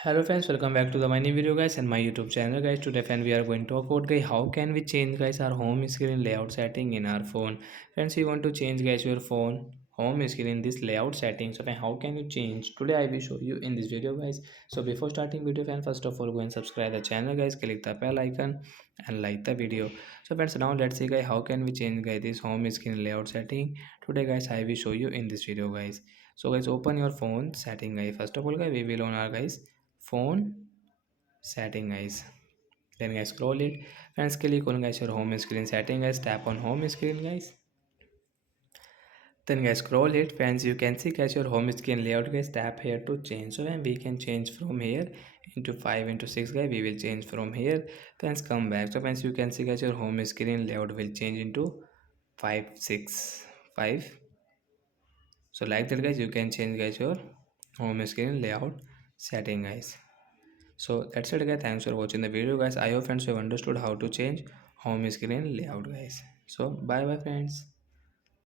Hello friends, welcome back to the my new video guys and my YouTube channel guys. Today friend we are going to talk about guys how can we change guys our home screen layout setting in our phone. Friends, you want to change guys your phone home screen this layout setting. So friend, how can you change? Today I will show you in this video guys. So before starting video friend, first of all go and subscribe the channel guys, click the bell icon and like the video. So friends, now let's see guys how can we change guys this home screen layout setting. Today guys I will show you in this video guys. So guys, open your phone setting guys. First of all guys, we will on our guys phone setting guys, then guys scroll it. Friends, click on guys your home screen setting guys, tap on home screen guys, then guys scroll it. Friends, you can see guys your home screen layout guys, tap here to change. So when we can change from here into 5 into 6 guys, we will change from here. Friends, come back. So friends, you can see guys your home screen layout will change into 5 6 5. So like that guys, you can change guys your home screen layout setting guys. So that's it guys, thanks for watching the video guys. I hope friends you have understood how to change home screen layout guys. So bye bye friends.